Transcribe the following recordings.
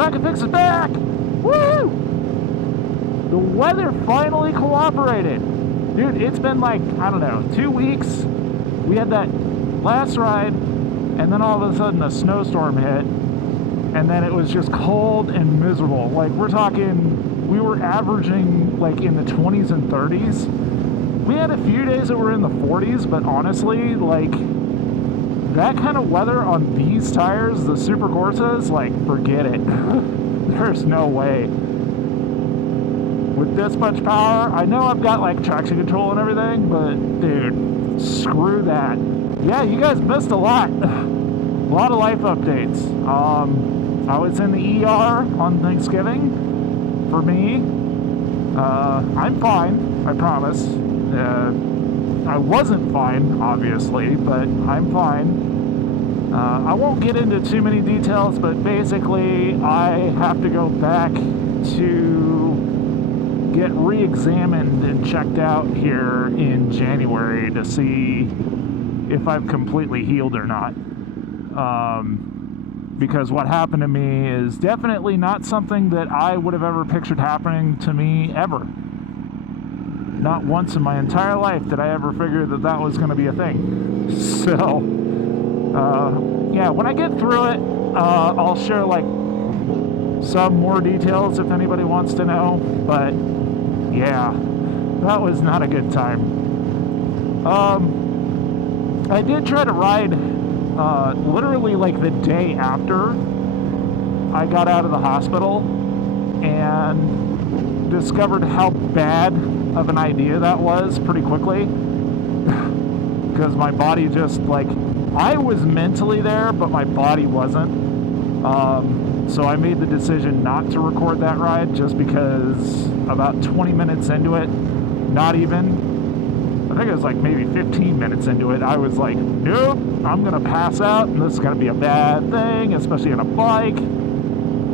Rocket Fix is back! Woo! The weather finally cooperated. Dude, it's been like, I don't know, 2 weeks. We had that last ride, and then all of a sudden a snowstorm hit, and then it was just cold and miserable. Like, we're talking, we were averaging like in the 20s and 30s. We had a few days that were in the 40s, but honestly, like, that kind of weather on these tires, the Super Corsas, like, forget it. There's no way. With this much power, I know I've got like traction control and everything, but dude, screw that. Yeah, you guys missed a lot. A lot of life updates. I was in the ER on Thanksgiving. For me, I'm fine, I promise. I wasn't fine, obviously, but I'm fine. I won't get into too many details, but basically I have to go back to get re-examined and checked out here in January to see if I've completely healed or not. Because what happened to me is definitely not something that I would have ever pictured happening to me ever. Not once in my entire life did I ever figure that that was going to be a thing. So, yeah, when I get through it, I'll share like some more details if anybody wants to know. But yeah, that was not a good time. I did try to ride literally like the day after I got out of the hospital and discovered how bad of an idea that was pretty quickly. Because my body just like, I was mentally there, but my body wasn't. So I made the decision not to record that ride just because about 20 minutes into it, not even, I think it was like maybe 15 minutes into it, I was like, nope, I'm going to pass out and this is going to be a bad thing, especially on a bike.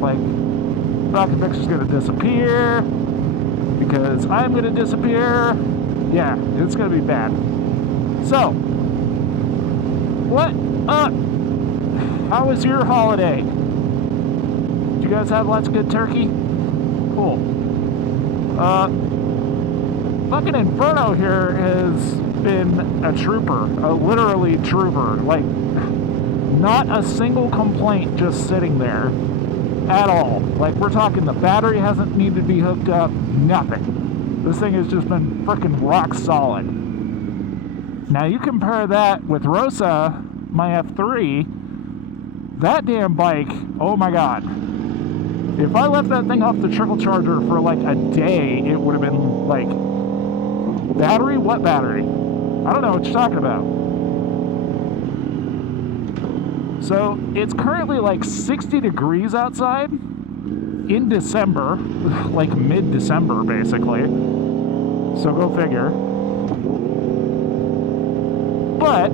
Like, Rocket Fix is going to disappear because I'm going to disappear. Yeah, it's going to be bad. So, what up? How was your holiday? Did you guys have lots of good turkey? Cool. Fucking Inferno here has been a trooper, a literally trooper. Like, not a single complaint just sitting there at all. Like, we're talking the battery hasn't needed to be hooked up, nothing. This thing has just been freaking rock solid. Now, you compare that with Rosa, my F3, that damn bike, oh my god. If I left that thing off the trickle charger for like a day, it would have been like, battery? What battery? I don't know what you're talking about. So, it's currently like 60 degrees outside in December, like mid-December basically. So go figure. But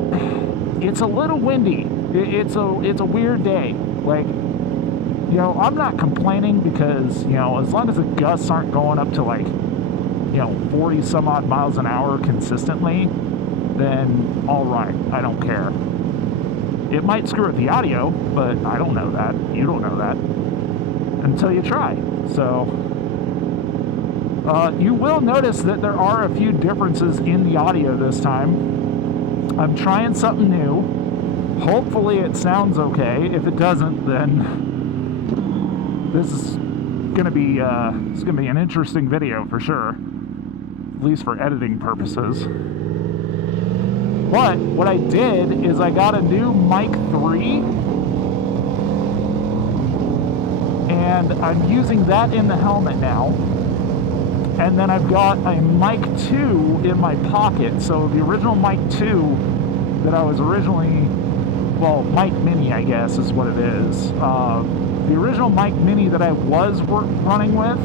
it's a little windy. It's a weird day. Like, you know, I'm not complaining because, you know, as long as the gusts aren't going up to like, you know, 40 some odd miles an hour consistently, then all right, I don't care. It might screw up the audio, but I don't know that. You don't know that until you try. So, you will notice that there are a few differences in the audio this time. I'm trying something new. Hopefully it sounds okay. If it doesn't, then this is gonna be an interesting video for sure, at least for editing purposes. But what I did is I got a new mic 3, and I'm using that in the helmet now. And then I've got a mic 2 in my pocket. So the original mic 2 that I was originally, well, mic mini I guess is what it is. The original mic mini that I was running with,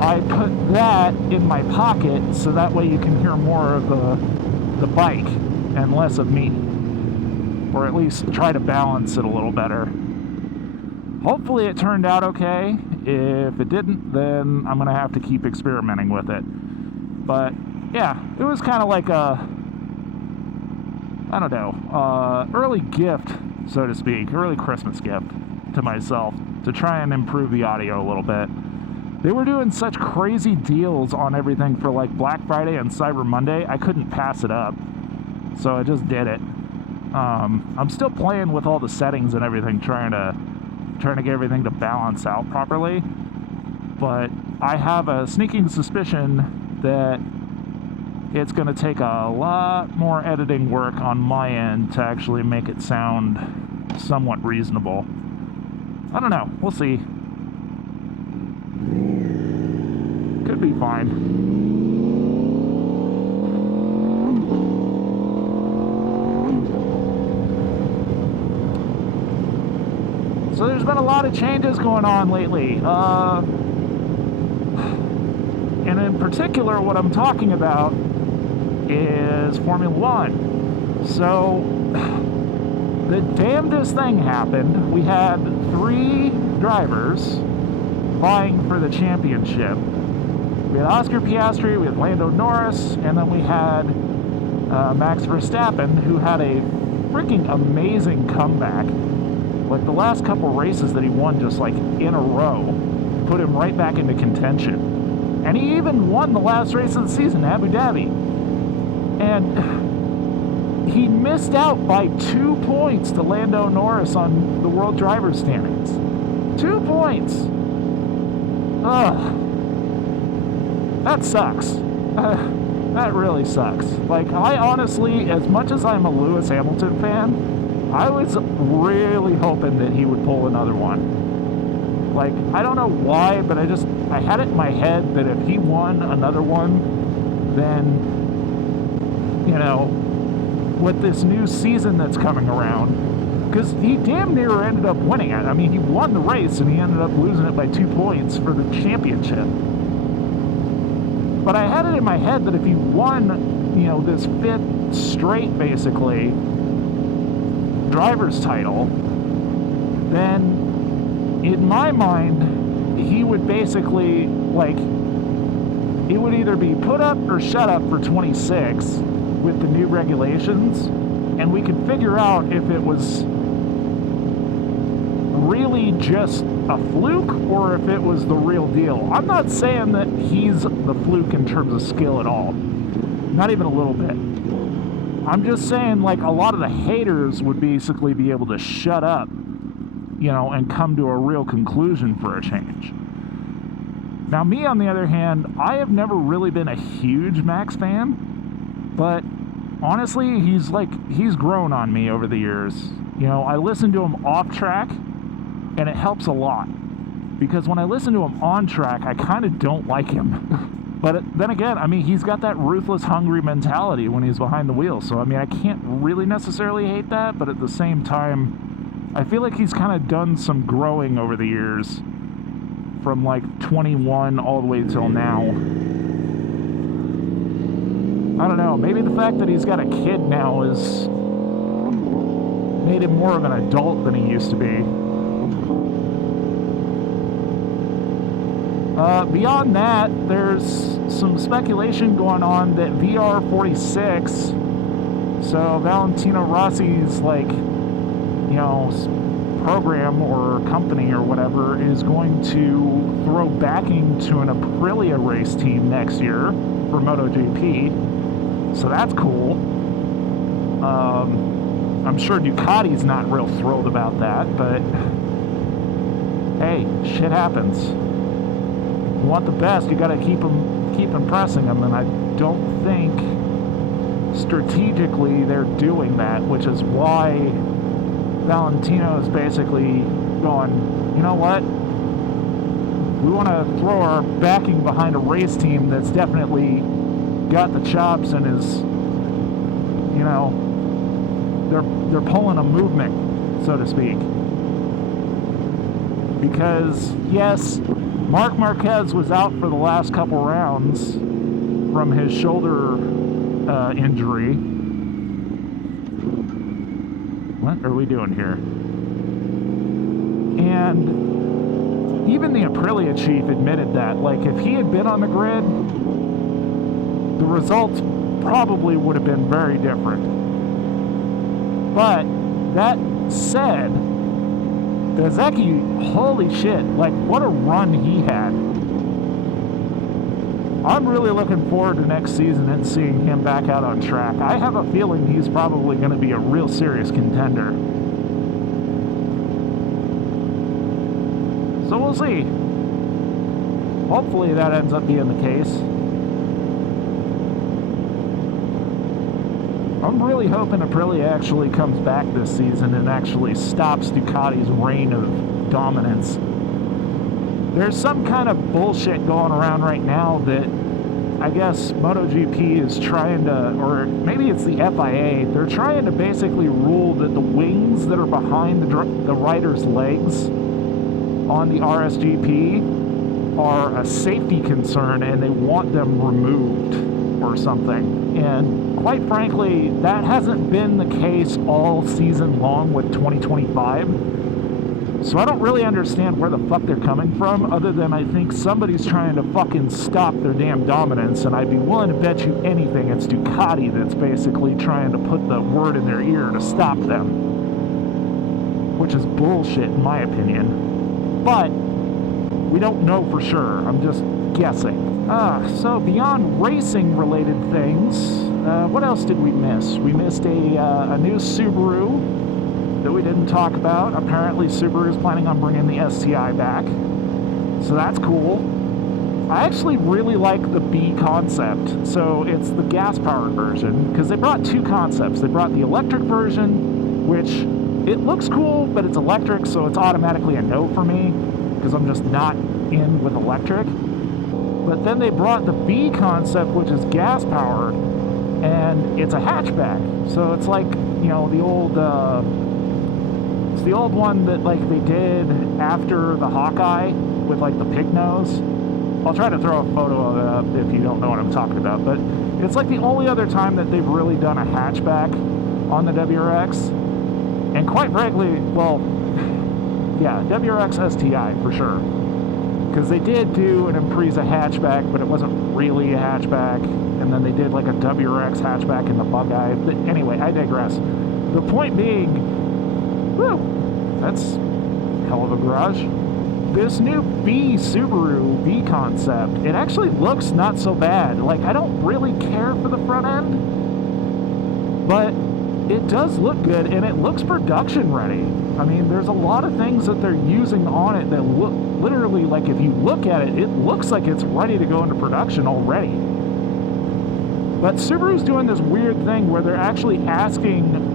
I put that in my pocket so that way you can hear more of the bike and less of me, or at least try to balance it a little better. Hopefully it turned out okay. If it didn't, then I'm gonna have to keep experimenting with it. But yeah, it was kind of like a, I don't know, early gift, so to speak, early Christmas gift. to myself to try and improve the audio a little bit. They were doing such crazy deals on everything for like Black Friday and Cyber Monday, I couldn't pass it up. So I just did it. I'm still playing with all the settings and everything, trying to get everything to balance out properly. But I have a sneaking suspicion that it's going to take a lot more editing work on my end to actually make it sound somewhat reasonable. I don't know. We'll see. Could be fine. So there's been a lot of changes going on lately. And in particular, what I'm talking about is Formula One. So the damnedest thing happened. We had 3 drivers vying for the championship. We had Oscar Piastri, we had Lando Norris, and then we had Max Verstappen, who had a freaking amazing comeback. Like the last couple races that he won just like in a row put him right back into contention. And he even won the last race of the season, Abu Dhabi. And he missed out by 2 points to Lando Norris on the World Driver's standings. 2 points! Ugh. That sucks. That really sucks. Like, I honestly, as much as I'm a Lewis Hamilton fan, I was really hoping that he would pull another one. Like, I don't know why, but I had it in my head that if he won another one, then, you know, with this new season that's coming around, because he damn near ended up winning it. I mean, he won the race and he ended up losing it by 2 points for the championship. But I had it in my head that if he won, you know, this 5th straight, basically, driver's title, then in my mind he would basically, like, he would either be put up or shut up for 26 with the new regulations, and we could figure out if it was really just a fluke or if it was the real deal. I'm not saying that he's the fluke in terms of skill at all, not even a little bit. I'm just saying, like, a lot of the haters would basically be able to shut up, you know, and come to a real conclusion for a change. Now, me, on the other hand, I have never really been a huge Max fan, but honestly, he's grown on me over the years. You know, I listen to him off track, and it helps a lot. Because when I listen to him on track, I kind of don't like him. But then again, I mean, he's got that ruthless, hungry mentality when he's behind the wheel. So, I mean, I can't really necessarily hate that, but at the same time, I feel like he's kind of done some growing over the years from, like, 21 all the way till now. I don't know, maybe the fact that he's got a kid now has made him more of an adult than he used to be. Beyond that, there's some speculation going on that VR46, so Valentino Rossi's, like, you know, program or company or whatever, is going to throw backing to an Aprilia race team next year for MotoGP. So that's cool. I'm sure Ducati's not real thrilled about that, but hey, shit happens. You want the best, you got to keep impressing them, and I don't think strategically they're doing that, which is why Valentino is basically going, you know what, we want to throw our backing behind a race team that's definitely got the chops and is, you know, they're pulling a movement, so to speak. Because yes, Marc Marquez was out for the last couple rounds from his shoulder injury. What are we doing here? And even the Aprilia chief admitted that, like, if he had been on the grid, the results probably would have been very different. But that said, Bezecchi, holy shit, like, what a run he had. I'm really looking forward to next season and seeing him back out on track. I have a feeling he's probably going to be a real serious contender. So we'll see. Hopefully that ends up being the case. I'm really hoping Aprilia actually comes back this season and actually stops Ducati's reign of dominance. There's some kind of bullshit going around right now that I guess MotoGP is trying to, or maybe it's the FIA, they're trying to basically rule that the wings that are behind the rider's legs on the RSGP are a safety concern and they want them removed or something. And quite frankly, that hasn't been the case all season long with 2025. So I don't really understand where the fuck they're coming from, other than I think somebody's trying to fucking stop their damn dominance, and I'd be willing to bet you anything it's Ducati that's basically trying to put the word in their ear to stop them. Which is bullshit in my opinion. But we don't know for sure. I'm just guessing. So beyond racing related things, what else did we miss? We missed a new Subaru that we didn't talk about. Apparently Subaru is planning on bringing the STI back, so that's cool. I actually really like the B concept. So it's the gas powered version, because they brought two concepts. They brought the electric version, which it looks cool, but it's electric, so it's automatically a no for me, because I'm just not in with electric. But then they brought the B concept, which is gas powered, and it's a hatchback. So it's like, you know, the old, it's the old one that like they did after the Hawkeye with like the pig nose. I'll try to throw a photo of it up if you don't know what I'm talking about. But it's like the only other time that they've really done a hatchback on the WRX. And quite frankly, well, yeah, WRX STI for sure. Because they did do an Impreza hatchback, but it wasn't really a hatchback. And then they did like a WRX hatchback in the Bug-Eye. But anyway, I digress. The point being, whew, that's a hell of a garage. This new B Subaru B concept, it actually looks not so bad. Like, I don't really care for the front end, but it does look good, and it looks production ready. I mean, there's a lot of things that they're using on it that look, literally, like if you look at it, it looks like it's ready to go into production already. But Subaru's doing this weird thing where they're actually asking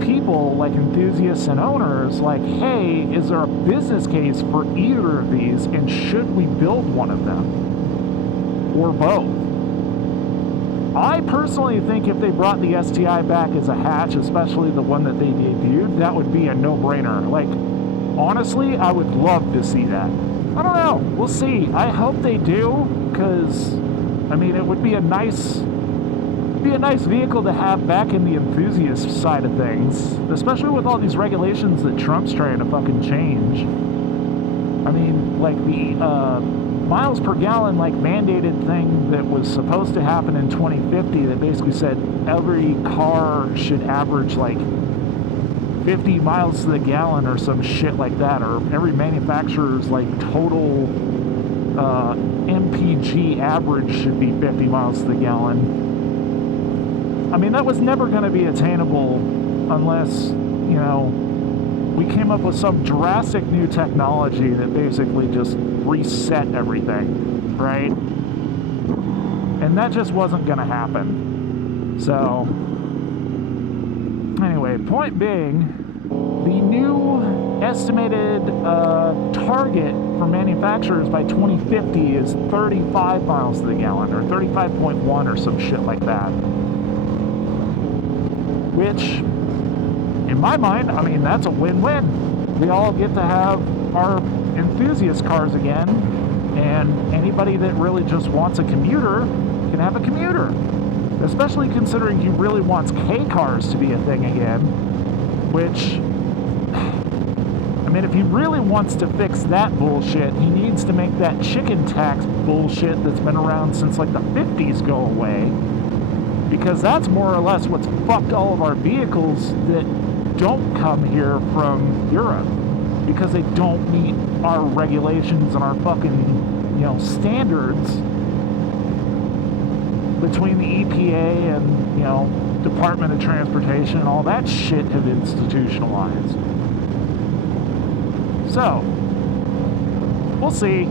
people, like enthusiasts and owners, like, hey, is there a business case for either of these, and should we build one of them? Or both? I personally think if they brought the STI back as a hatch, especially the one that they debuted, that would be a no-brainer. Like, honestly, I would love to see that. I don't know. We'll see. I hope they do, because, I mean, it would be a nice vehicle to have back in the enthusiast side of things, especially with all these regulations that Trump's trying to fucking change. I mean, like the miles per gallon, like mandated thing that was supposed to happen in 2050 that basically said every car should average like 50 miles to the gallon or some shit like that, or every manufacturer's like total MPG average should be 50 miles to the gallon. I mean, that was never going to be attainable unless, you know, we came up with some drastic new technology that basically just reset everything, right? And that just wasn't going to happen. So, anyway, point being, the new estimated target for manufacturers by 2050 is 35 miles to the gallon, or 35.1 or some shit like that. Which, in my mind, I mean, that's a win-win. We all get to have our enthusiast cars again, and anybody that really just wants a commuter can have a commuter. Especially considering he really wants K cars to be a thing again, which, I mean, if he really wants to fix that bullshit, he needs to make that chicken tax bullshit that's been around since like the 50s go away. Because that's more or less what's fucked all of our vehicles that don't come here from Europe. because they don't meet our regulations and our fucking, you know, standards between the EPA and, you know, Department of Transportation and all that shit have institutionalized. So, we'll see.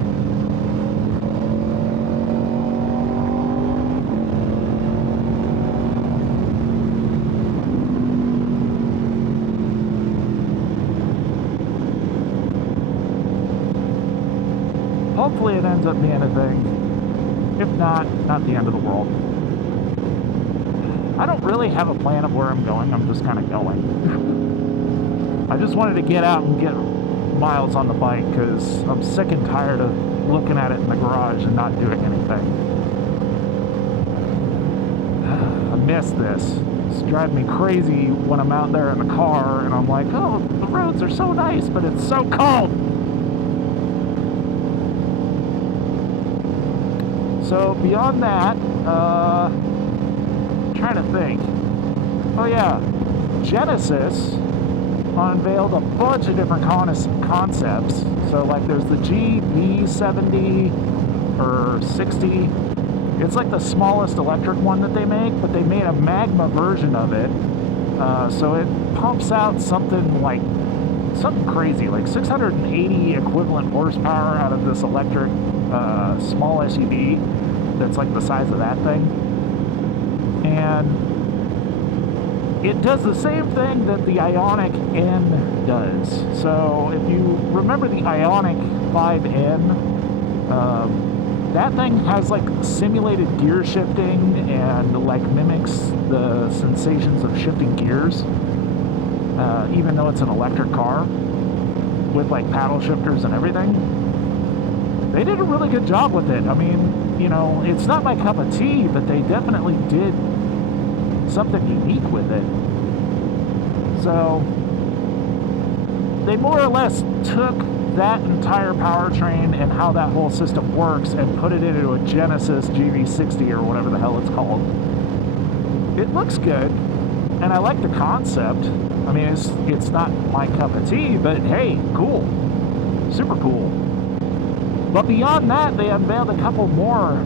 Hopefully it ends up being a thing. If not, not the end of the world. I don't really have a plan of where I'm going. I'm just kind of going. I just wanted to get out and get miles on the bike because I'm sick and tired of looking at it in the garage and not doing anything. I miss this. It's driving me crazy when I'm out there in the car and I'm like, oh, the roads are so nice, but it's so cold. So beyond that, trying to think. Oh yeah, Genesis unveiled a bunch of different concepts. So like there's the GV70 or 60. It's like the smallest electric one that they make, but they made a magma version of it. So it pumps out something crazy, like 680 equivalent horsepower out of this electric small SUV that's like the size of that thing. And it does the same thing that the Ioniq N does. So if you remember the Ioniq 5N, that thing has like simulated gear shifting and like mimics the sensations of shifting gears, even though it's an electric car with like paddle shifters and everything. They did a really good job with it. I mean, you know, it's not my cup of tea, but they definitely did something unique with it. So they more or less took that entire powertrain and how that whole system works and put it into a Genesis GV60 or whatever the hell it's called. It looks good, and I like the concept. I mean, it's not my cup of tea, but hey, cool. Super cool. But beyond that, they unveiled a couple more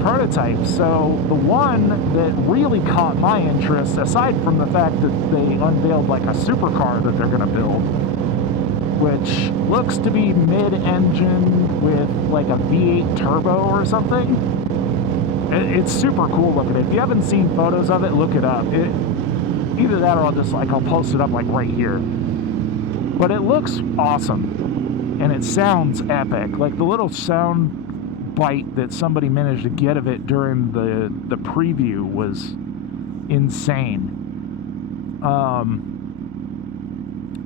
prototypes. So the one that really caught my interest, aside from the fact that they unveiled like a supercar that they're going to build, which looks to be mid-engine with like a V8 turbo or something. It's super cool looking. If you haven't seen photos of it, look it up. Either that or I'll post it up like right here. But it looks awesome. And it sounds epic. Like the little sound bite that somebody managed to get of it during the preview was insane.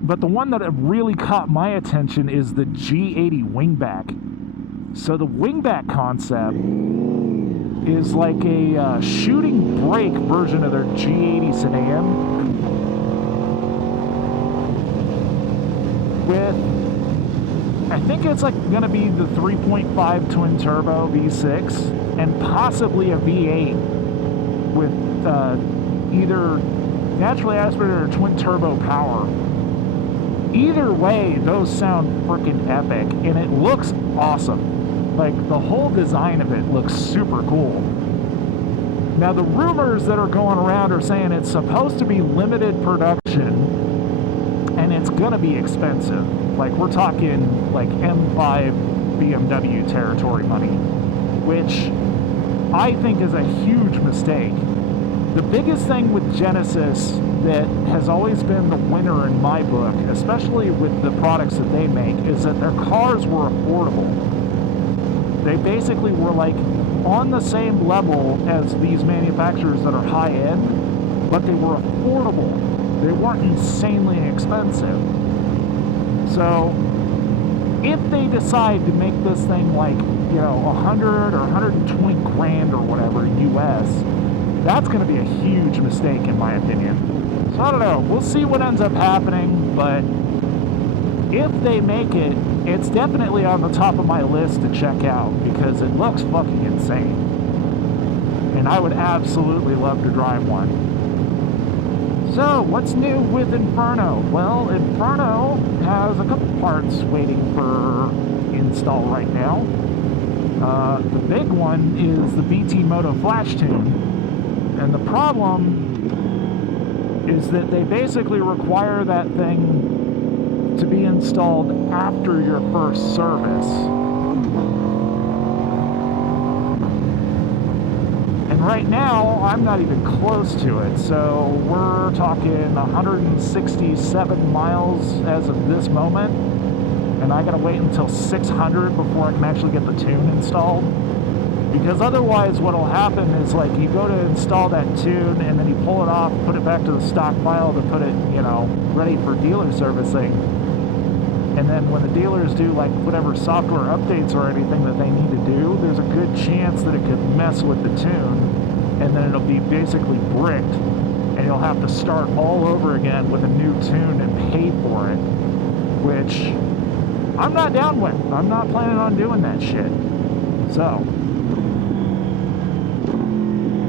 But the one that really caught my attention is the G80 wingback. So the wingback concept is like a shooting brake version of their G80 sedan with, I think it's like going to be the 3.5 twin turbo V6 and possibly a V8 with either naturally aspirated or twin turbo power. Either way, those sound freaking epic, and it looks awesome. Like, the whole design of it looks super cool. Now, the rumors that are going around are saying it's supposed to be limited production, and it's going to be expensive. Like, we're talking, like, M5 BMW territory money, which I think is a huge mistake. The biggest thing with Genesis that has always been the winner in my book, especially with the products that they make, is that their cars were affordable. They basically were like on the same level as these manufacturers that are high-end, but they were affordable. They weren't insanely expensive. So if they decide to make this thing like, you know, 100 or 120 grand or whatever US, that's going to be a huge mistake in my opinion. So I don't know. We'll see what ends up happening, but if they make it, it's definitely on the top of my list to check out because it looks fucking insane. And I would absolutely love to drive one. So, what's new with Inferno? Well, Inferno has a couple parts waiting for install right now. The big one is the BT Moto Flash Tune. And the problem is that they basically require that thing to be installed after your first service. And right now, I'm not even close to it, so we're talking 167 miles as of this moment, and I gotta wait until 600 before I can actually get the tune installed. Because otherwise what'll happen is, like, you go to install that tune and then you pull it off, put it back to the stock file to put it, you know, ready for dealer servicing. And then when the dealers do, like, whatever software updates or anything that they need to do, there's a good chance that it could mess with the tune, and then it'll be basically bricked, and you'll have to start all over again with a new tune and pay for it, which I'm not down with. I'm not planning on doing that shit. So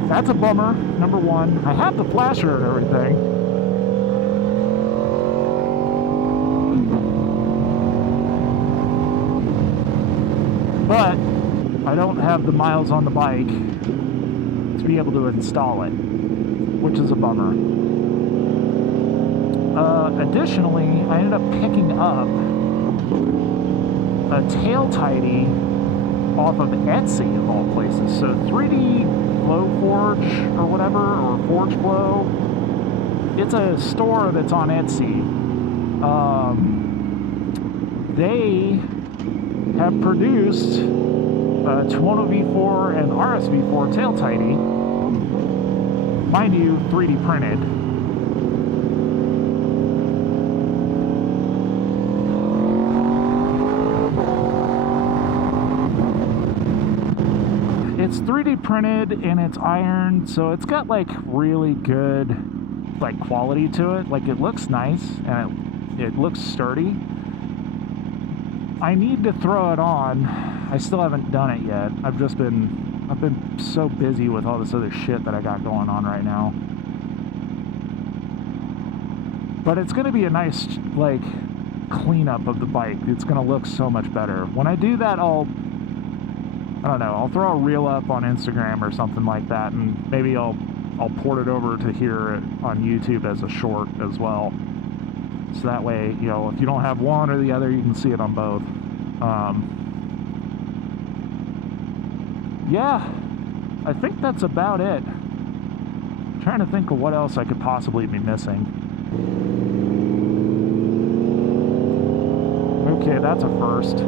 that's a bummer, number one. I have the flasher and everything. But I don't have the miles on the bike to be able to install it, which is a bummer. Additionally, I ended up picking up a tail tidy off of Etsy, of all places. So 3D Flow Forge or whatever, or Forge Flow. It's a store that's on Etsy. They have produced Tuono V4 and RS V4 tail tidy. Mind you, 3D printed. It's 3D printed and it's ironed, so it's got like really good like quality to it. Like, it looks nice and it looks sturdy. I need to throw it on. I still haven't done it yet. I've been so busy with all this other shit that I got going on right now. But it's gonna be a nice like cleanup of the bike. It's gonna look so much better. When I do that, I don't know, I'll throw a reel up on Instagram or something like that, and maybe I'll port it over to here on YouTube as a short as well. So that way, you know, if you don't have one or the other, you can see it on both. Yeah, I think that's about it. I'm trying to think of what else I could possibly be missing. Okay, that's a first.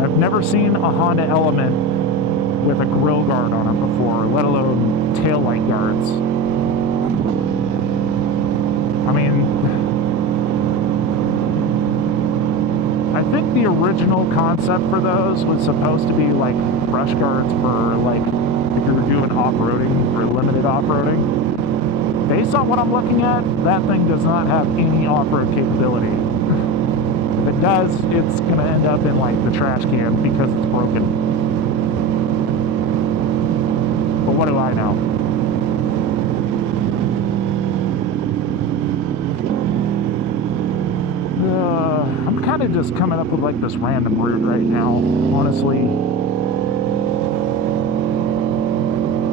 I've never seen a Honda Element with a grill guard on it before, let alone tail light guards. I mean, I think the original concept for those was supposed to be like brush guards for, like, if you were doing off-roading or limited off-roading. Based on what I'm looking at, that thing does not have any off-road capability. If it does, it's going to end up in like the trash can because it's broken. But what do I know? I'm kind of just coming up with like this random route right now, honestly.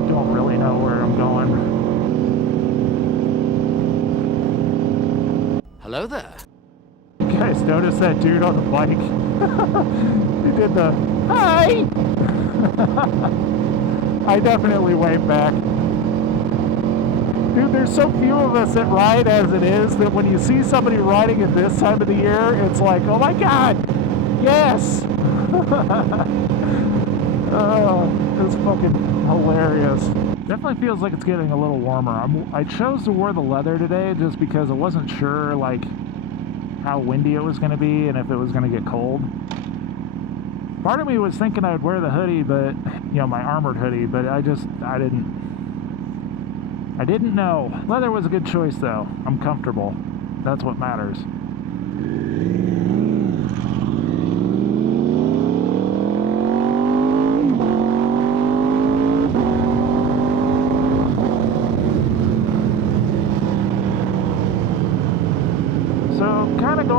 Don't really know where I'm going. Hello there. You guys notice that dude on the bike? He did the hi! I definitely waved back. Dude, there's so few of us that ride as it is that when you see somebody riding at this time of the year, it's like, oh my god, yes! Oh, it's fucking hilarious. Definitely feels like it's getting a little warmer. I chose to wear the leather today just because I wasn't sure like how windy it was going to be and if it was going to get cold. Part of me was thinking I would wear the hoodie, but, you know, my armored hoodie, but I didn't know. Leather was a good choice though. I'm comfortable. That's what matters.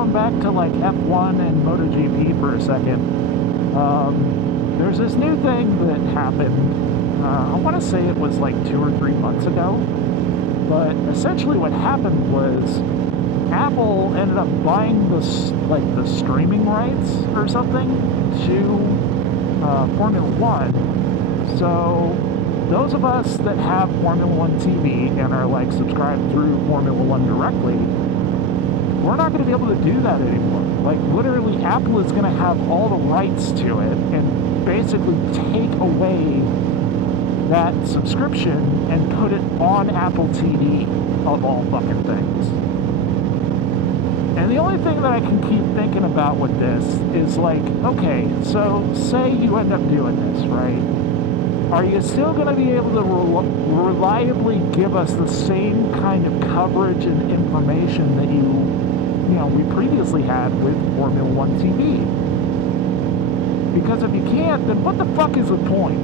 going back to like F1 and MotoGP for a second, there's this new thing that happened. I want to say it was like 2 or 3 months ago, but essentially what happened was Apple ended up buying the streaming rights or something to Formula One. So those of us that have Formula One TV and are like subscribed through Formula One directly, we're not going to be able to do that anymore. Like literally Apple is going to have all the rights to it and basically take away that subscription and put it on Apple TV of all fucking things. And the only thing that I can keep thinking about with this is like, okay, so say you end up doing this, right? Are you still going to be able to reliably give us the same kind of coverage and information that we previously had with Formula One TV? Because if you can't, then what the fuck is the point?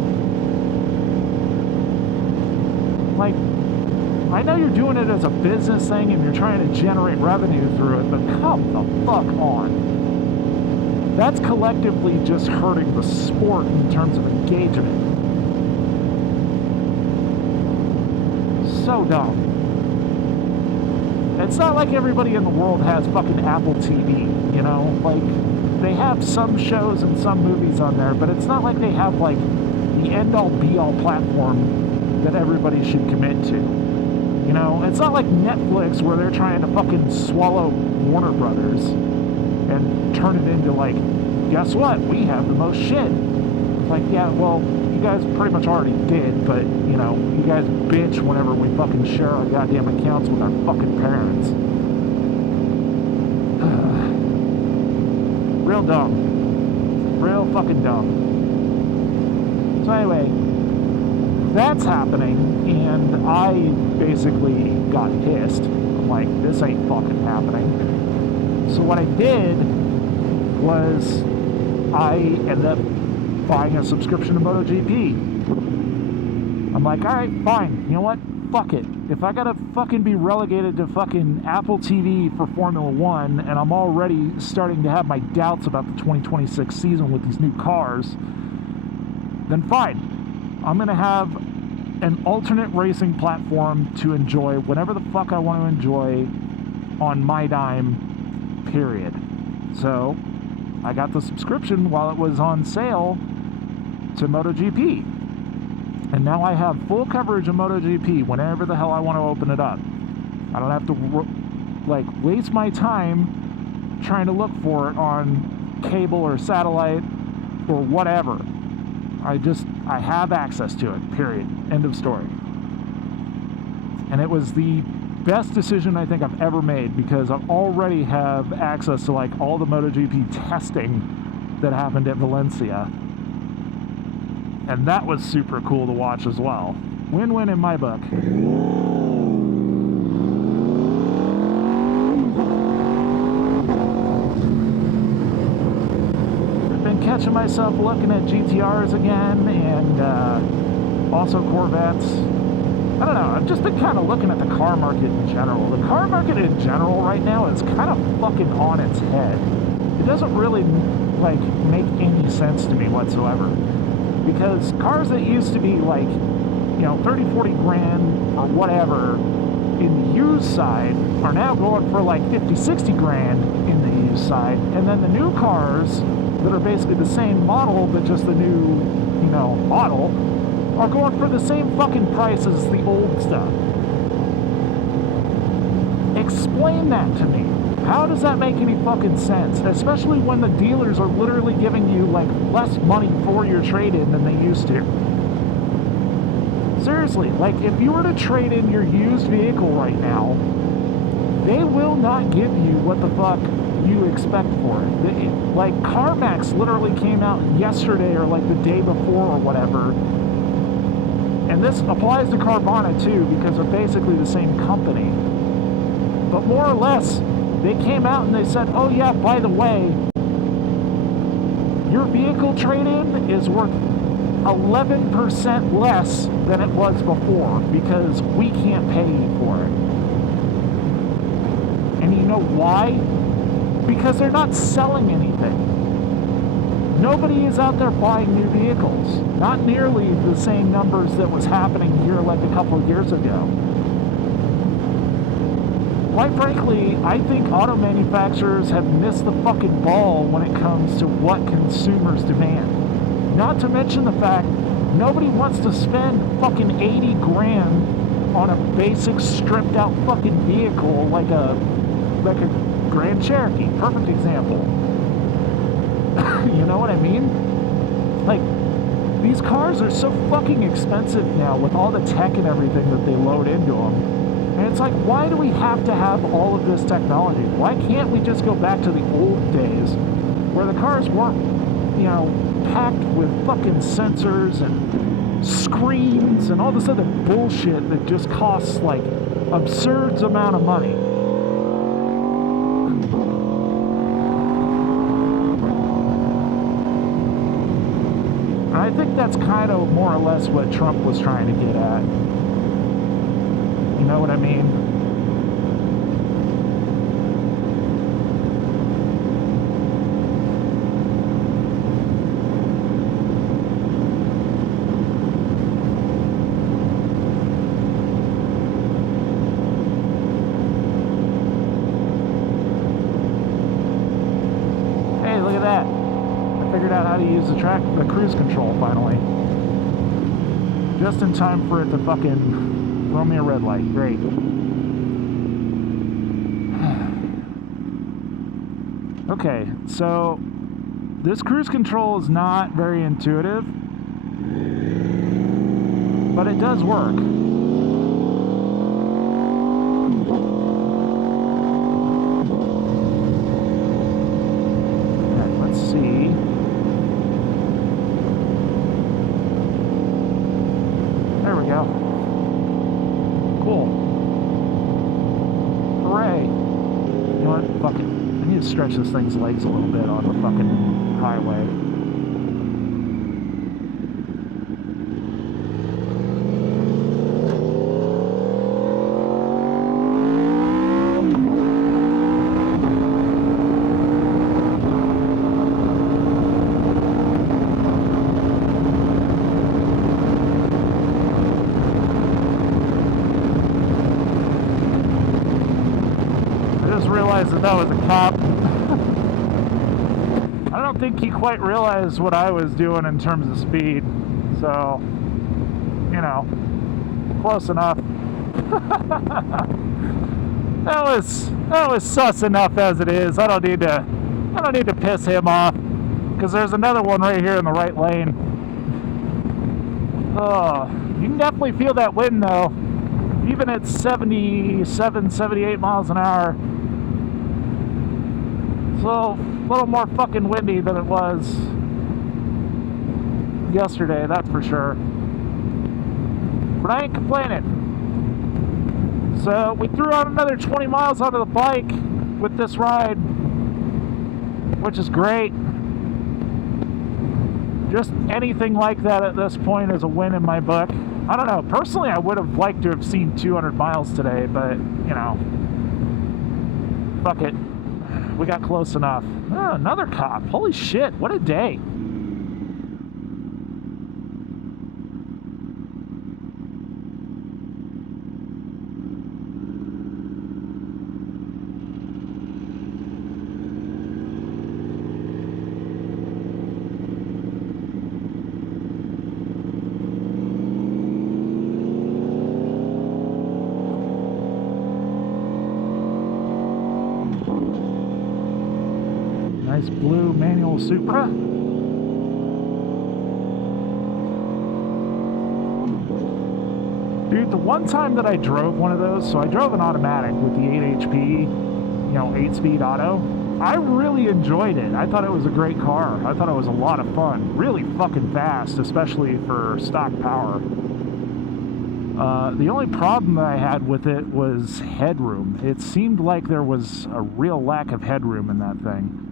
Like, I know you're doing it as a business thing and you're trying to generate revenue through it, but come the fuck on. That's collectively just hurting the sport in terms of engagement. So dumb. It's not like everybody in the world has fucking Apple TV, you know? Like, they have some shows and some movies on there, but it's not like they have, like, the end-all, be-all platform that everybody should commit to. You know? It's not like Netflix where they're trying to fucking swallow Warner Brothers and turn it into, like, guess what? We have the most shit. It's like, yeah, well, you guys pretty much already did, but, you know, you guys bitch whenever we fucking share our goddamn accounts with our fucking parents. Real dumb. Real fucking dumb. So anyway, that's happening, and I basically got pissed. I'm like, this ain't fucking happening. So what I did was I ended up buying a subscription to MotoGP. I'm like, alright, fine. You know what? Fuck it. If I gotta fucking be relegated to fucking Apple TV for Formula One, and I'm already starting to have my doubts about the 2026 season with these new cars, then fine. I'm gonna have an alternate racing platform to enjoy whatever the fuck I want to enjoy on my dime, period. So, I got the subscription while it was on sale to MotoGP. And now I have full coverage of MotoGP whenever the hell I want to open it up. I don't have to waste my time trying to look for it on cable or satellite or whatever. I have access to it, period. End of story. And it was the best decision I think I've ever made, because I already have access to like all the MotoGP testing that happened at Valencia. And that was super cool to watch as well. Win-win in my book. I've been catching myself looking at GTRs again, and also Corvettes. I don't know, I've just been kind of looking at the car market in general. The car market in general right now is kind of fucking on its head. It doesn't really, like, make any sense to me whatsoever. Because cars that used to be like, you know, 30, 40 grand or whatever in the used side are now going for like 50, 60 grand in the used side. And then the new cars that are basically the same model but just the new, you know, model are going for the same fucking price as the old stuff. Explain that to me. How does that make any fucking sense? Especially when the dealers are literally giving you, like, less money for your trade-in than they used to. Seriously, like, if you were to trade in your used vehicle right now, they will not give you what the fuck you expect for it. Like, CarMax literally came out yesterday or, like, the day before or whatever. And this applies to Carvana, too, because they're basically the same company. But more or less, they came out and they said, oh yeah, by the way, your vehicle trade-in is worth 11% less than it was before because we can't pay you for it. And you know why? because they're not selling anything. Nobody is out there buying new vehicles. Not nearly the same numbers that was happening here like a couple of years ago. Quite frankly, I think auto manufacturers have missed the fucking ball when it comes to what consumers demand. Not to mention the fact nobody wants to spend fucking 80 grand on a basic stripped out fucking vehicle like a Grand Cherokee. Perfect example. You know what I mean? Like, these cars are so fucking expensive now with all the tech and everything that they load into them. And it's like, why do we have to have all of this technology? Why can't we just go back to the old days where the cars weren't, you know, packed with fucking sensors and screens and all this other bullshit that just costs like absurd amount of money? I think that's kind of more or less what Trump was trying to get at. You know what I mean? Hey, look at that. I figured out how to use the cruise control finally. Just in time for it to fucking throw me a red light. Great. Okay, so this cruise control is not very intuitive, but it does work. Right, let's see. There we go. Cool. Hooray. You know what? Fuck it. I need to stretch this thing's legs a little bit on the fucking highway. That was a cop. I don't think he quite realized what I was doing in terms of speed, so, you know, close enough. that was sus enough as it is. I don't need to piss him off, because there's another one right here in the right lane. Oh, you can definitely feel that wind though, even at 77, 78 miles an hour. So, a little more fucking windy than it was yesterday, that's for sure. But I ain't complaining. So, we threw out another 20 miles onto the bike with this ride, which is great. Just anything like that at this point is a win in my book. I don't know, personally I would have liked to have seen 200 miles today, but, you know, fuck it. We got close enough. Oh, another cop. Holy shit, what a day. Nice blue manual Supra. Dude, the one time that I drove one of those, so I drove an automatic with the 8 HP, you know, 8-speed auto. I really enjoyed it. I thought it was a great car. I thought it was a lot of fun. Really fucking fast, especially for stock power. The only problem that I had with it was headroom. It seemed like there was a real lack of headroom in that thing.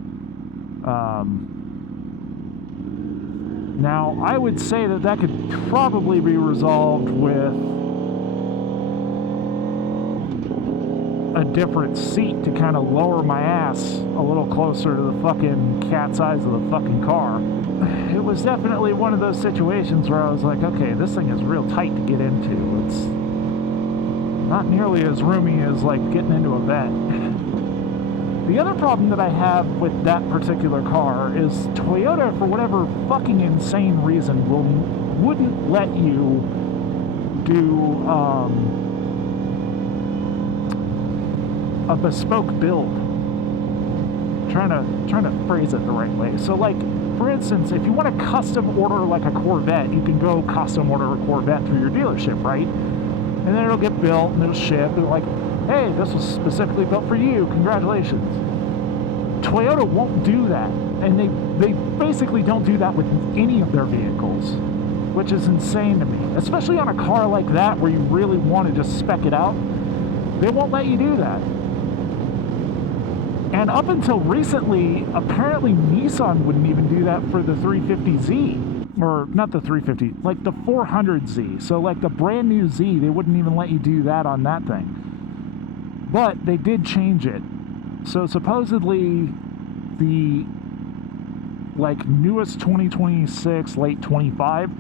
Now, I would say that could probably be resolved with a different seat to kind of lower my ass a little closer to the fucking cat's eyes of the fucking car. It was definitely one of those situations where I was like, okay, this thing is real tight to get into. It's not nearly as roomy as like getting into a vet. The other problem that I have with that particular car is Toyota, for whatever fucking insane reason, wouldn't let you do a bespoke build. Trying to phrase it the right way. So, like, for instance, if you want to custom order like a Corvette, you can go custom order a Corvette through your dealership, right? And then it'll get built and it'll ship. They're like, hey, this was specifically built for you. Congratulations. Toyota won't do that. And they basically don't do that with any of their vehicles, which is insane to me. Especially on a car like that where you really want to just spec it out. They won't let you do that. And up until recently, apparently Nissan wouldn't even do that for the 350Z. Or not the 350, like the 400Z. So like the brand new Z, they wouldn't even let you do that on that thing. But they did change it. So supposedly the like newest 2026, late 25,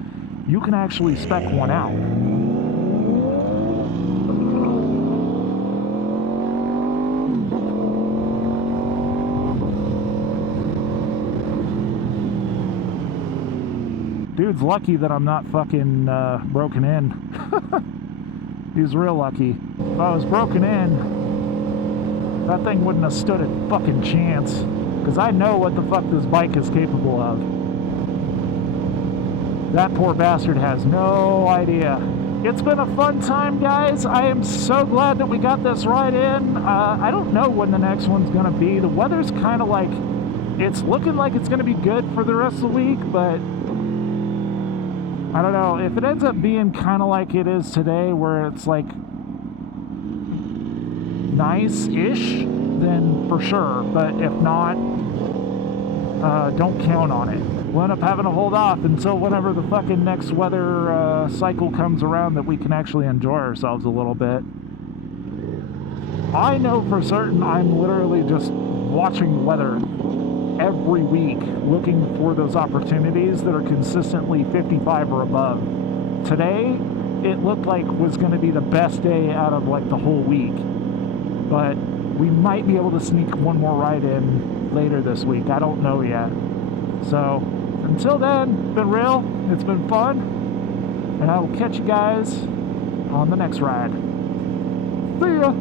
you can actually spec one out. Dude's lucky that I'm not fucking broken in. He's real lucky. If I was broken in, that thing wouldn't have stood a fucking chance. Because I know what the fuck this bike is capable of. That poor bastard has no idea. It's been a fun time, guys. I am so glad that we got this ride in. I don't know when the next one's going to be. The weather's kind of like... It's looking like it's going to be good for the rest of the week, but... I don't know, if it ends up being kind of like it is today, where it's like nice-ish, then for sure, but if not, don't count on it. We'll end up having to hold off until whenever the fucking next weather cycle comes around that we can actually enjoy ourselves a little bit. I know for certain I'm literally just watching weather every week, looking for those opportunities that are consistently 55 or above. Today, it looked like was going to be the best day out of like the whole week, but we might be able to sneak one more ride in later this week. I don't know yet. So until then, it's been real, it's been fun, and I will catch you guys on the next ride. See ya!